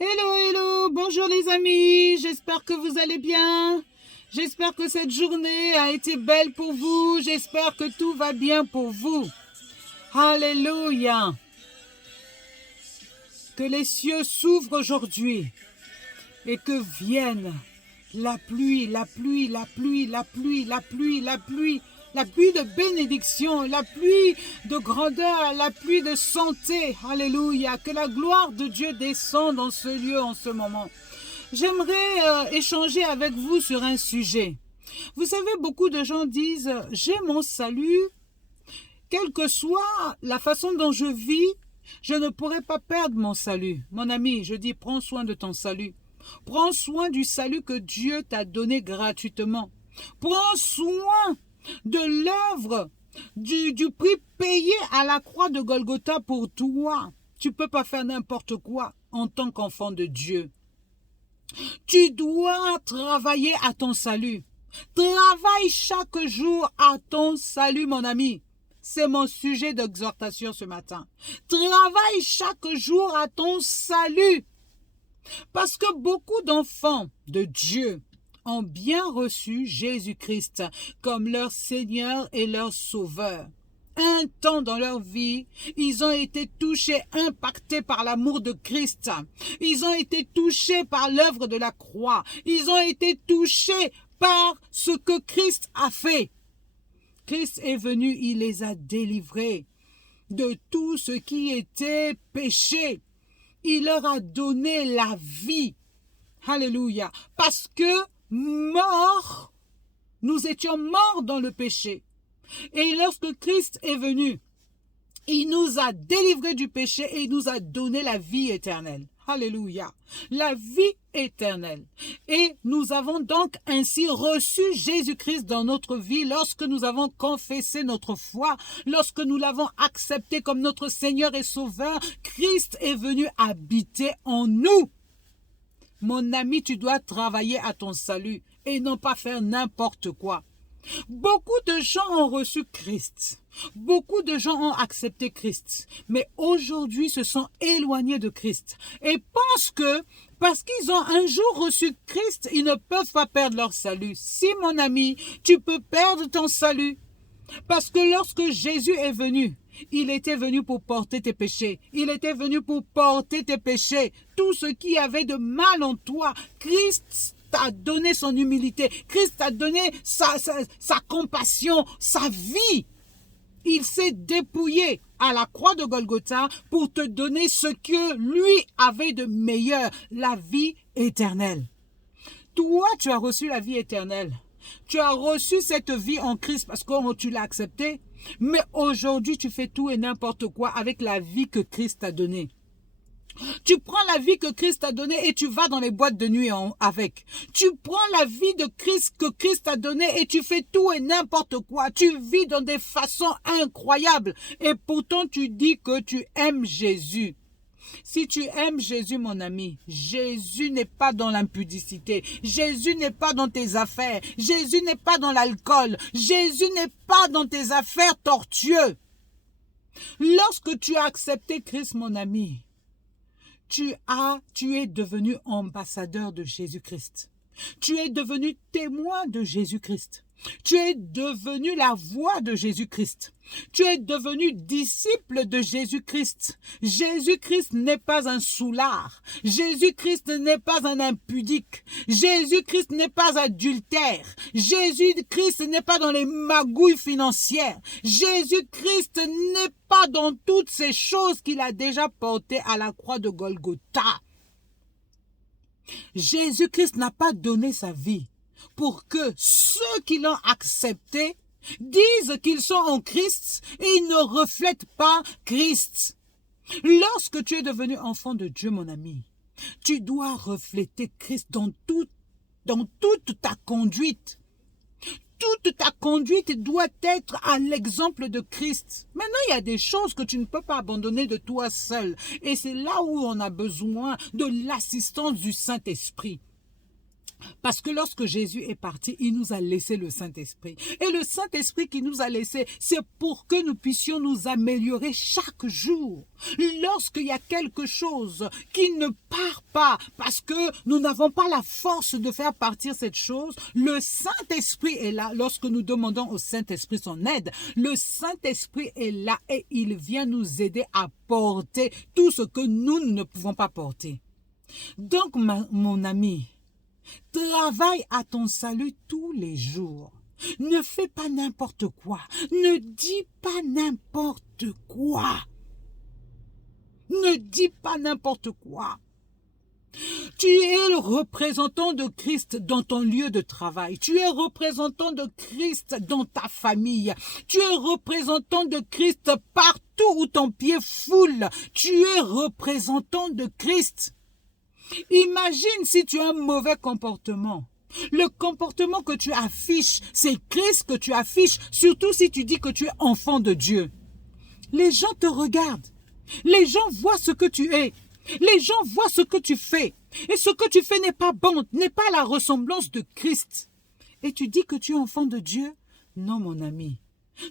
Hello, hello, bonjour les amis, j'espère que vous allez bien. J'espère que cette journée a été belle pour vous, j'espère que tout va bien pour vous. Alléluia. Que les cieux s'ouvrent aujourd'hui et que vienne la pluie, la pluie, la pluie, la pluie, la pluie, la pluie, la pluie de bénédiction, la pluie de grandeur, la pluie de santé. Alléluia. Que la gloire de Dieu descende dans ce lieu en ce moment. J'aimerais échanger avec vous sur un sujet. Vous savez, beaucoup de gens disent « J'ai mon salut, quelle que soit la façon dont je vis, je ne pourrai pas perdre mon salut. » Mon ami, je dis « Prends soin de ton salut. Prends soin du salut que Dieu t'a donné gratuitement. Prends soin de l'œuvre, du prix payé à la croix de Golgotha pour toi. Tu ne peux pas faire n'importe quoi en tant qu'enfant de Dieu. Tu dois travailler à ton salut. Travaille chaque jour à ton salut, mon ami. C'est mon sujet d'exhortation ce matin. Travaille chaque jour à ton salut. Parce que beaucoup d'enfants de Dieu ont bien reçu Jésus-Christ comme leur Seigneur et leur Sauveur. Un temps dans leur vie, ils ont été touchés, impactés par l'amour de Christ. Ils ont été touchés par l'œuvre de la croix. Ils ont été touchés par ce que Christ a fait. Christ est venu, il les a délivrés de tout ce qui était péché. Il leur a donné la vie. Alléluia. Parce que morts, nous étions morts dans le péché. Et lorsque Christ est venu, il nous a délivrés du péché et il nous a donné la vie éternelle. Alléluia. La vie éternelle. Et nous avons donc ainsi reçu Jésus-Christ dans notre vie lorsque nous avons confessé notre foi, lorsque nous l'avons accepté comme notre Seigneur et Sauveur. Christ est venu habiter en nous. Mon ami, tu dois travailler à ton salut et non pas faire n'importe quoi. Beaucoup de gens ont reçu Christ. Beaucoup de gens ont accepté Christ. Mais aujourd'hui se sont éloignés de Christ. Et pensent que parce qu'ils ont un jour reçu Christ, ils ne peuvent pas perdre leur salut. Si, mon ami, tu peux perdre ton salut. Parce que lorsque Jésus est venu, il était venu pour porter tes péchés. Il était venu pour porter tes péchés. Tout ce qui avait de mal en toi, Christ t'a donné son humilité. Christ t'a donné sa compassion, sa vie. Il s'est dépouillé à la croix de Golgotha pour te donner ce que lui avait de meilleur, la vie éternelle. Toi, tu as reçu la vie éternelle. Tu as reçu cette vie en Christ parce que tu l'as accepté. Mais aujourd'hui, tu fais tout et n'importe quoi avec la vie que Christ t'a donnée. Tu prends la vie que Christ t'a donnée et tu vas dans les boîtes de nuit avec. Tu prends la vie de Christ que Christ t'a donnée et tu fais tout et n'importe quoi. Tu vis dans des façons incroyables et pourtant tu dis que tu aimes Jésus. Si tu aimes Jésus, mon ami, Jésus n'est pas dans l'impudicité. Jésus n'est pas dans tes affaires. Jésus n'est pas dans l'alcool. Jésus n'est pas dans tes affaires tortueuses. Lorsque tu as accepté Christ, mon ami, tu es devenu ambassadeur de Jésus-Christ. Tu es devenu témoin de Jésus-Christ. Tu es devenu la voix de Jésus-Christ. Tu es devenu disciple de Jésus-Christ. Jésus-Christ n'est pas un soulard. Jésus-Christ n'est pas un impudique. Jésus-Christ n'est pas adultère. Jésus-Christ n'est pas dans les magouilles financières. Jésus-Christ n'est pas dans toutes ces choses qu'il a déjà portées à la croix de Golgotha. Jésus-Christ n'a pas donné sa vie pour que ceux qui l'ont accepté disent qu'ils sont en Christ et ils ne reflètent pas Christ. Lorsque tu es devenu enfant de Dieu, mon ami, tu dois refléter Christ dans toute ta conduite. Toute ta conduite doit être à l'exemple de Christ. Maintenant, il y a des choses que tu ne peux pas abandonner de toi seul. Et c'est là où on a besoin de l'assistance du Saint-Esprit. Parce que lorsque Jésus est parti, il nous a laissé le Saint-Esprit. Et le Saint-Esprit qu'il nous a laissé, c'est pour que nous puissions nous améliorer chaque jour. Lorsqu'il y a quelque chose qui ne part pas, parce que nous n'avons pas la force de faire partir cette chose, le Saint-Esprit est là. Lorsque nous demandons au Saint-Esprit son aide, le Saint-Esprit est là et il vient nous aider à porter tout ce que nous ne pouvons pas porter. Donc, mon ami, travaille à ton salut tous les jours. Ne fais pas n'importe quoi. Ne dis pas n'importe quoi. Ne dis pas n'importe quoi. Tu es le représentant de Christ dans ton lieu de travail. Tu es représentant de Christ dans ta famille. Tu es représentant de Christ partout où ton pied foule. Tu es représentant de Christ. Imagine si tu as un mauvais comportement. Le comportement que tu affiches, c'est Christ que tu affiches, surtout si tu dis que tu es enfant de Dieu. Les gens te regardent. Les gens voient ce que tu es. Les gens voient ce que tu fais. Et ce que tu fais n'est pas bon, n'est pas la ressemblance de Christ. Et tu dis que tu es enfant de Dieu? Non, mon ami.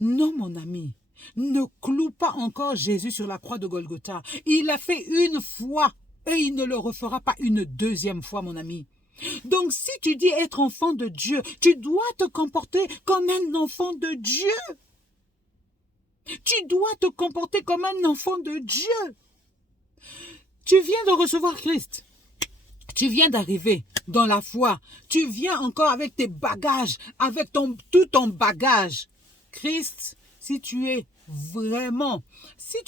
Non, mon ami. Ne cloue pas encore Jésus sur la croix de Golgotha. Il l'a fait une fois. Et il ne le refera pas une deuxième fois, mon ami. Donc, si tu dis être enfant de Dieu, tu dois te comporter comme un enfant de Dieu. Tu dois te comporter comme un enfant de Dieu. Tu viens de recevoir Christ. Tu viens d'arriver dans la foi. Tu viens encore avec tes bagages, avec tout ton bagage. Christ, si tu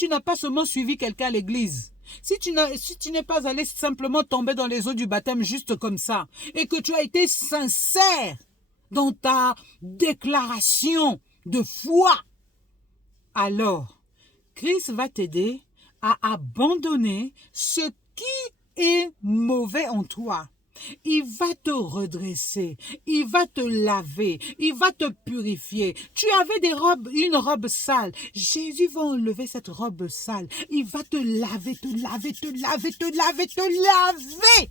n'as pas seulement suivi quelqu'un à l'église, si tu n'es pas allé simplement tomber dans les eaux du baptême juste comme ça, et que tu as été sincère dans ta déclaration de foi, alors Christ va t'aider à abandonner ce qui est mauvais en toi. Il va te redresser, il va te laver, il va te purifier. Tu avais une robe sale. Jésus va enlever cette robe sale. Il va te laver, te laver, te laver, te laver, te laver,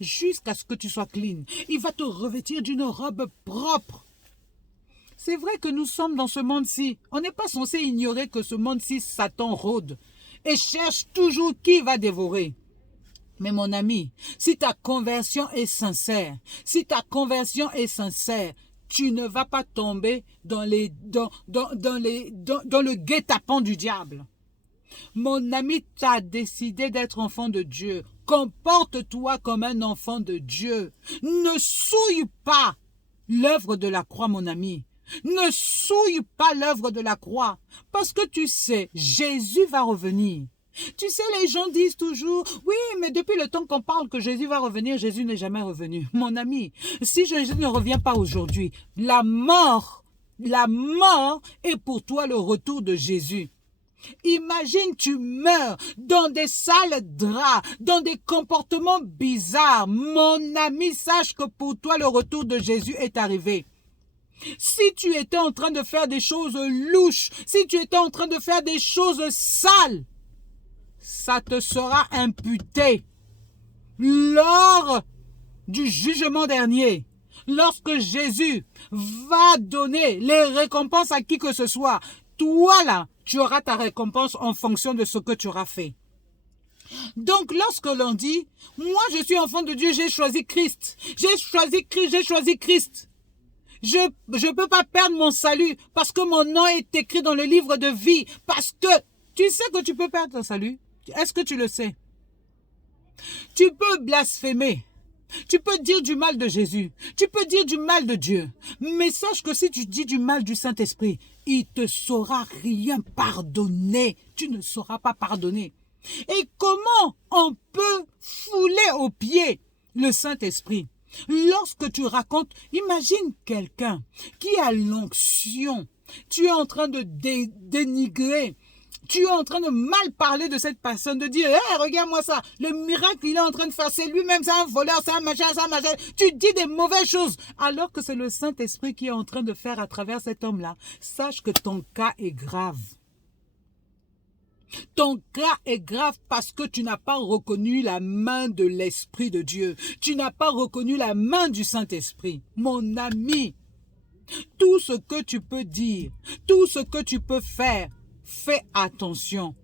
jusqu'à ce que tu sois clean. Il va te revêtir d'une robe propre. C'est vrai que nous sommes dans ce monde-ci. On n'est pas censé ignorer que ce monde-ci, Satan rôde et cherche toujours qui va dévorer. Mais mon ami, si ta conversion est sincère, tu ne vas pas tomber dans le guet-apens du diable. Mon ami, tu as décidé d'être enfant de Dieu. Comporte-toi comme un enfant de Dieu. Ne souille pas l'œuvre de la croix, mon ami. Ne souille pas l'œuvre de la croix. Parce que tu sais, Jésus va revenir. Tu sais, les gens disent toujours, oui, mais depuis le temps qu'on parle que Jésus va revenir, Jésus n'est jamais revenu. Mon ami, si Jésus ne revient pas aujourd'hui, la mort est pour toi le retour de Jésus. Imagine, tu meurs dans des sales draps, dans des comportements bizarres. Mon ami, sache que pour toi, le retour de Jésus est arrivé. Si tu étais en train de faire des choses louches, si tu étais en train de faire des choses sales, ça te sera imputé lors du jugement dernier. Lorsque Jésus va donner les récompenses à qui que ce soit, toi là, tu auras ta récompense en fonction de ce que tu auras fait. Donc lorsque l'on dit, moi je suis enfant de Dieu, j'ai choisi Christ. J'ai choisi Christ. Je ne peux pas perdre mon salut parce que mon nom est écrit dans le livre de vie. Parce que tu sais que tu peux perdre ton salut. Est-ce que tu le sais? Tu peux blasphémer. Tu peux dire du mal de Jésus. Tu peux dire du mal de Dieu. Mais sache que si tu dis du mal du Saint-Esprit, il te saura rien pardonner. Tu ne sauras pas pardonner. Et comment on peut fouler aux pieds le Saint-Esprit? Lorsque tu racontes, imagine quelqu'un qui a l'onction. Tu es en train de dénigrer. Tu es en train de mal parler de cette personne, de dire, hey, regarde-moi ça, le miracle qu'il est en train de faire, c'est lui-même, c'est un voleur, c'est un machin, Tu dis des mauvaises choses, alors que c'est le Saint-Esprit qui est en train de faire à travers cet homme-là. Sache que ton cas est grave. Ton cas est grave parce que tu n'as pas reconnu la main de l'Esprit de Dieu. Tu n'as pas reconnu la main du Saint-Esprit. Mon ami, tout ce que tu peux dire, tout ce que tu peux faire, fais attention.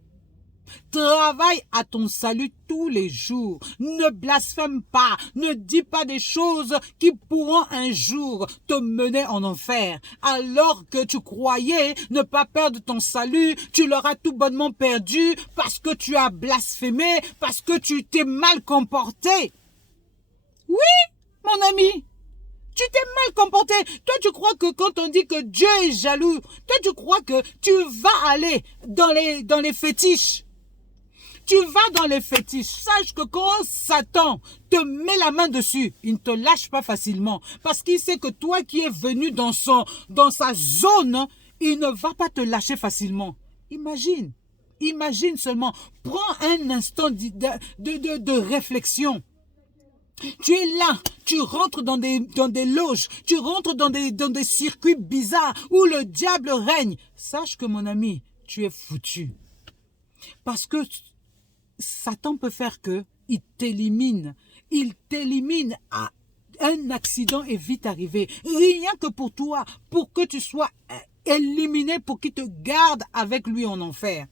Travaille à ton salut tous les jours. Ne blasphème pas. Ne dis pas des choses qui pourront un jour te mener en enfer. Alors que tu croyais ne pas perdre ton salut, tu l'auras tout bonnement perdu parce que tu as blasphémé, parce que tu t'es mal comporté. Oui, mon ami. Tu t'es mal comporté. Toi, tu crois que quand on dit que Dieu est jaloux, toi, tu crois que tu vas aller dans les fétiches. Tu vas dans les fétiches. Sache que quand Satan te met la main dessus, il ne te lâche pas facilement. Parce qu'il sait que toi qui es venu dans sa zone, il ne va pas te lâcher facilement. Imagine seulement. Prends un instant de réflexion. Tu es là, tu rentres dans des loges, tu rentres dans des circuits bizarres où le diable règne. Sache que mon ami, tu es foutu. Parce que Satan peut faire que il t'élimine à un accident est vite arrivé. Rien que pour toi, pour que tu sois éliminé, pour qu'il te garde avec lui en enfer.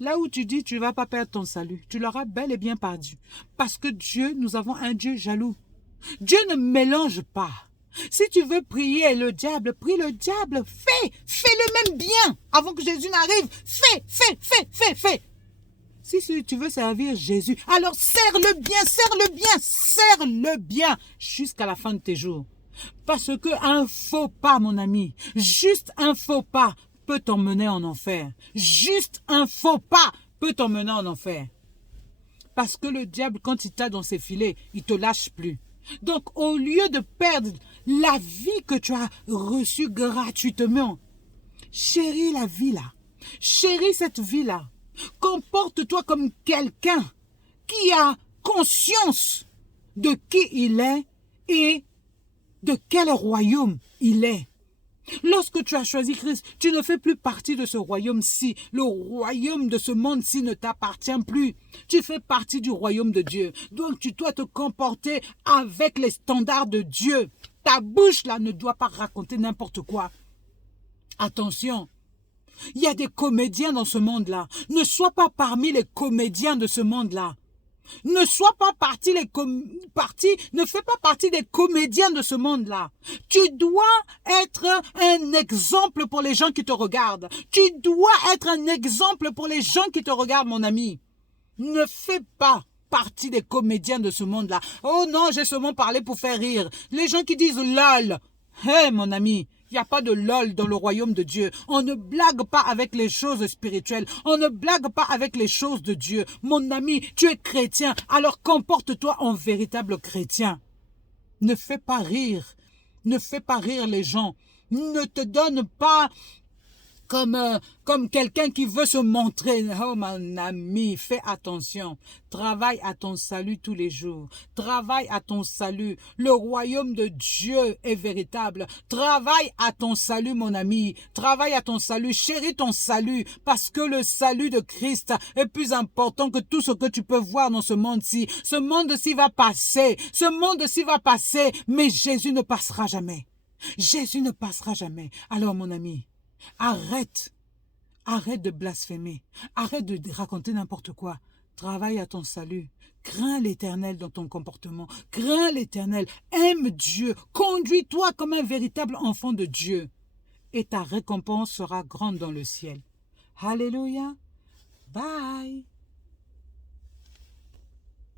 Là où tu dis tu ne vas pas perdre ton salut, tu l'auras bel et bien perdu. Parce que Dieu, nous avons un Dieu jaloux. Dieu ne mélange pas. Si tu veux prier le diable, prie le diable. Fais-le même bien avant que Jésus n'arrive. Fais. Si tu veux servir Jésus, alors serre-le bien jusqu'à la fin de tes jours. Parce qu'un faux pas, mon ami, juste un faux pas peut t'emmener en enfer. Juste un faux pas peut t'emmener en enfer. Parce que le diable, quand il t'a dans ses filets, il ne te lâche plus. Donc, au lieu de perdre la vie que tu as reçue gratuitement, chéris la vie là. Chéris cette vie là. Comporte-toi comme quelqu'un qui a conscience de qui il est et de quel royaume il est. Lorsque tu as choisi Christ, tu ne fais plus partie de ce royaume-ci. Le royaume de ce monde-ci ne t'appartient plus. Tu fais partie du royaume de Dieu. Donc tu dois te comporter avec les standards de Dieu. Ta bouche là ne doit pas raconter n'importe quoi. Attention. Il y a des comédiens dans ce monde-là. Ne sois pas parmi les comédiens de ce monde-là. Ne fais pas partie des comédiens de ce monde-là. Tu dois être un exemple pour les gens qui te regardent. Tu dois être un exemple pour les gens qui te regardent, mon ami. Ne fais pas partie des comédiens de ce monde-là. Oh non, j'ai seulement parlé pour faire rire. Les gens qui disent lol. Hé, mon ami. Il n'y a pas de lol dans le royaume de Dieu. On ne blague pas avec les choses spirituelles. On ne blague pas avec les choses de Dieu. Mon ami, tu es chrétien, alors comporte-toi en véritable chrétien. Ne fais pas rire. Ne fais pas rire les gens. Ne te donne pas comme quelqu'un qui veut se montrer. Oh mon ami, fais attention. Travaille à ton salut tous les jours. Travaille à ton salut. Le royaume de Dieu est véritable. Travaille à ton salut, mon ami. Travaille à ton salut. Chéris ton salut. Parce que le salut de Christ est plus important que tout ce que tu peux voir dans ce monde-ci. Ce monde-ci va passer. Ce monde-ci va passer. Mais Jésus ne passera jamais. Jésus ne passera jamais. Alors, mon ami, arrête de blasphémer, arrête de raconter n'importe quoi, travaille à ton salut, crains l'Éternel dans ton comportement, crains l'Éternel, aime Dieu, conduis-toi comme un véritable enfant de Dieu et ta récompense sera grande dans le ciel. Alléluia, bye.